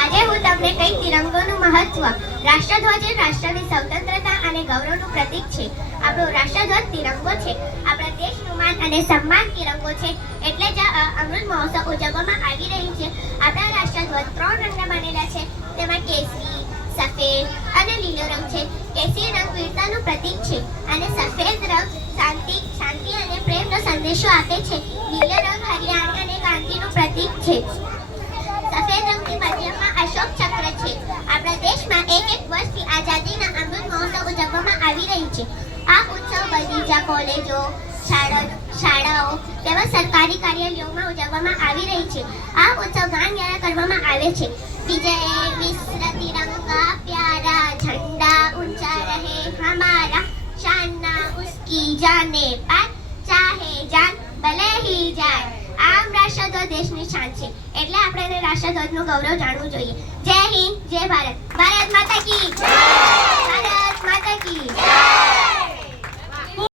આજે હું તમને કઈ તિરંગોનું મહત્વ. રાષ્ટ્રધ્વજ એ રાષ્ટ્રની સ્વતંત્રતા અને ગૌરવનું પ્રતીક છે. આપણો રાષ્ટ્રધ્વજ તિરંગો છે. આપણા દેશનું માન અને સન્માન તિરંગો છે. એટલે જ અમૃત મહોત્સવ ઉજવવામાં આવી રહી છે. આપણા રાષ્ટ્રધ્વજ 3 રંગના બનેલા છે. તેમાં કેસરી, સફેદ અને લીલો રંગ છે. કેસરી રંગ વીરતાનું પ્રતીક છે અને સફેદ રંગ શાંતિ અને પ્રેમનો સંદેશો આપે છે. લીલો રંગ હરિયાળી અને ક્રાંતિનું પ્રતીક છે. સફેદ રંગની મધ્યમાં અશોક ચક્ર છે. આપણા દેશમાં એક વર્ષથી આઝાદીના અમૃત મહોત્સવ ઉજવવામાં આવી રહી છે. આ ઉત્સવ બગીચા, કોલેજો, શાળાઓ તેમજ સરકારી કાર્યાલયોમાં ઉજવવામાં આવી રહી છે. આ ઉત્સવ ગાન દ્વારા કરવામાં આવે છે. વિજય મિશ્ર તિરંગા પ્યારા, ઝંડા ઊંચા રહે હમારા, શાનના ઉસકી જાને પાર, ચાહે જાન ભલે હી જાય. આમ રાષ્ટ્રધ્વજ દેશની શાન છે. એટલે આપણે રાષ્ટ્રધ્વજનું ગૌરવ જાણવું જોઈએ. જય હિન્દ, જય ભારત. ભારત માતા કી જય.